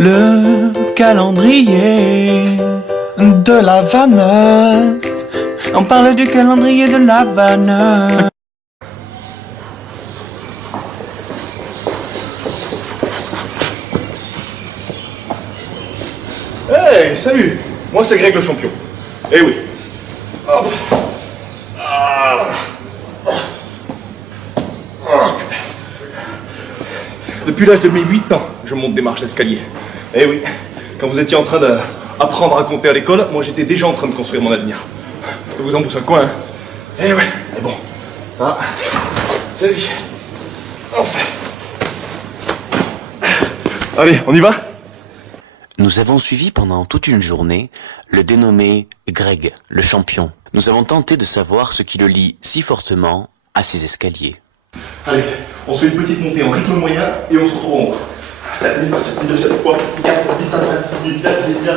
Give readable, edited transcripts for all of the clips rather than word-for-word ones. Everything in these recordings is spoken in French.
Le calendrier de la vanne. On parle du calendrier de la vanne. Hey, salut! Moi c'est Greg le champion. Eh oui. Hop. Ah. Oh, putain. Depuis l'âge de mes 8 ans, je monte des marches d'escalier. Eh oui. Quand vous étiez en train d'apprendre à compter à l'école, moi j'étais déjà en train de construire mon avenir. Ça vous embouche un coin, hein? Eh ouais. Mais bon, ça, c'est lui. Enfin. Allez, on y va? Nous avons suivi pendant toute une journée le dénommé Greg, le champion. Nous avons tenté de savoir ce qui le lie si fortement à ces escaliers. Allez, on se fait une petite montée en rythme moyen et on se retrouve en haut. 7 000, 7 000, 7 000, 4 000, 5 000, 7 000, 8 000, 9 000, 10 000,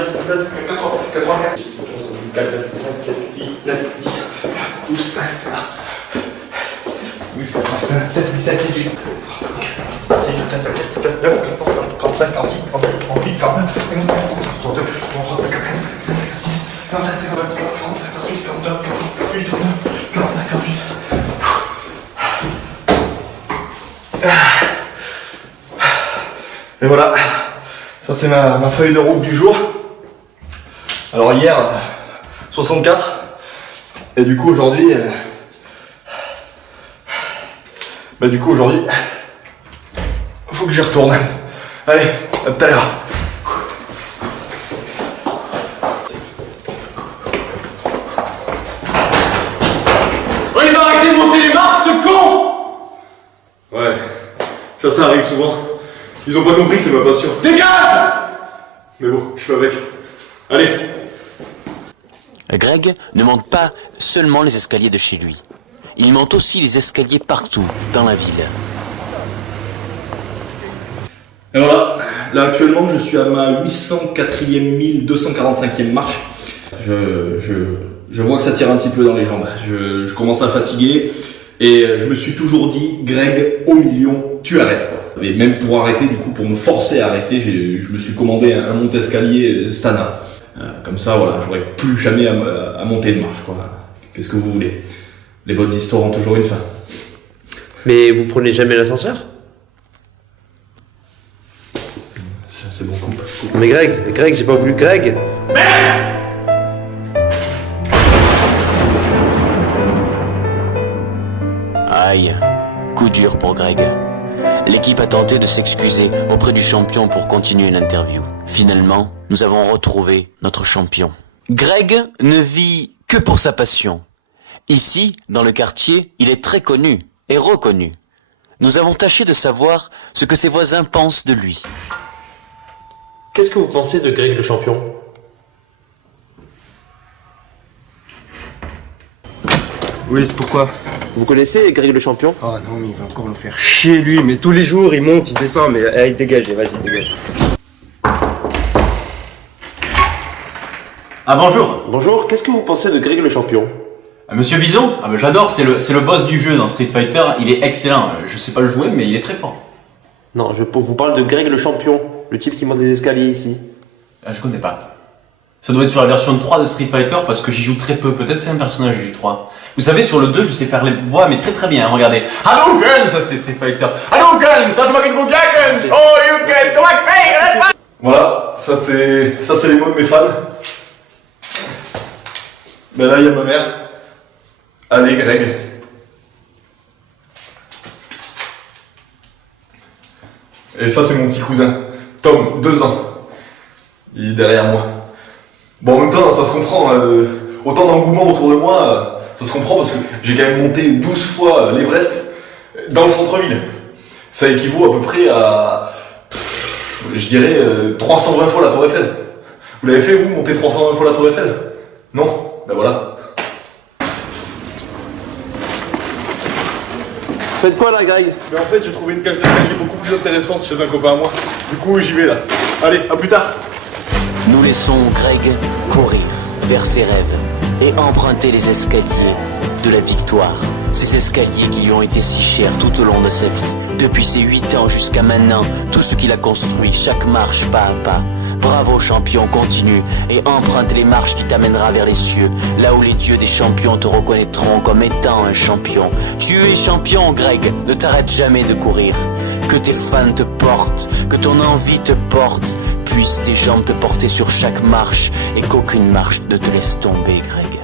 84 000, 5 000, 6 000, 9 000, 10 000, 12 000, 13 000, 17 000, 18 000, 26 000, 27 000, 29 000, 45 000, 46 000, 47 000, 48 000, 49 000, 52 000, 53 000, 56 000, 57 000, 58 000, 59 000, 48 000, 45 000, 48 000. Et voilà, ça c'est ma feuille de route du jour. Alors hier, 64, et du coup aujourd'hui, faut que j'y retourne. Allez, à tout à l'heure. Oh, il va arrêter de monter les marches, ce con! Ouais, ça arrive souvent. Ils ont pas compris que c'est ma passion. Dégage! Mais bon, je suis avec. Allez. Greg ne monte pas seulement les escaliers de chez lui. Il monte aussi les escaliers partout dans la ville. Et voilà, là actuellement je suis à ma 804e 245e marche. Je vois que ça tire un petit peu dans les jambes. Je commence à fatiguer et je me suis toujours dit, Greg, au million, tu arrêtes quoi. Et même pour arrêter, du coup, pour me forcer à arrêter, je me suis commandé un monte-escalier Stana. Comme ça, voilà, j'aurais plus jamais à monter de marche quoi. Qu'est-ce que vous voulez? Les bonnes histoires ont toujours une fin. Mais vous prenez jamais l'ascenseur? C'est bon couple. Mais Greg, j'ai pas voulu Greg. Aïe, coup dur pour Greg. L'équipe a tenté de s'excuser auprès du champion pour continuer l'interview. Finalement, nous avons retrouvé notre champion. Greg ne vit que pour sa passion. Ici, dans le quartier, il est très connu et reconnu. Nous avons tâché de savoir ce que ses voisins pensent de lui. Qu'est-ce que vous pensez de Greg le champion? Oui, c'est pourquoi? Vous connaissez Greg le champion? Oh non, mais il va encore me faire chier lui, mais tous les jours il monte, il descend, mais allez, dégagez, vas-y, dégage. Ah bonjour. Bonjour, qu'est-ce que vous pensez de Greg le champion? Monsieur Bison. Ah bah j'adore, c'est le boss du jeu dans Street Fighter, il est excellent. Je sais pas le jouer mais il est très fort. Non, je vous parle de Greg le champion, le type qui monte des escaliers ici. Ah, je connais pas. Ça doit être sur la version 3 de Street Fighter parce que j'y joue très peu, peut-être c'est un personnage du 3. Vous savez, sur le 2, je sais faire les voix, mais très très bien, hein, regardez. Hadouken, ça c'est Street Fighter. Hadouken, start fucking Bugaken. Oh, you can come back, let's go. Voilà, ça c'est les mots de mes fans. Ben là il y a ma mère. Allez Greg. Et ça c'est mon petit cousin, Tom, 2 ans. Il est derrière moi. Bon en même temps ça se comprend, autant d'engouement autour de moi, ça se comprend parce que j'ai quand même monté 12 fois l'Everest dans le centre-ville. Ça équivaut à peu près à, je dirais, 320 fois la Tour Eiffel. Vous l'avez fait vous, monter 320 fois la Tour Eiffel? Non? Ben voilà. Faites quoi là, Greg? Mais en fait, j'ai trouvé une cage d'escalier beaucoup plus intéressante chez un copain à moi. Du coup, j'y vais là. Allez, à plus tard. Nous laissons Greg courir vers ses rêves et emprunter les escaliers de la victoire. Ces escaliers qui lui ont été si chers tout au long de sa vie Depuis ses 8 ans jusqu'à maintenant, tout ce qu'il a construit, chaque marche pas à pas. Bravo champion, continue et emprunte les marches qui t'amènera vers les cieux, là où les dieux des champions te reconnaîtront comme étant un champion. Tu es champion Greg, ne t'arrête jamais de courir. Que tes fans te portent, que ton envie te porte, puissent tes jambes te porter sur chaque marche et qu'aucune marche ne te laisse tomber Greg.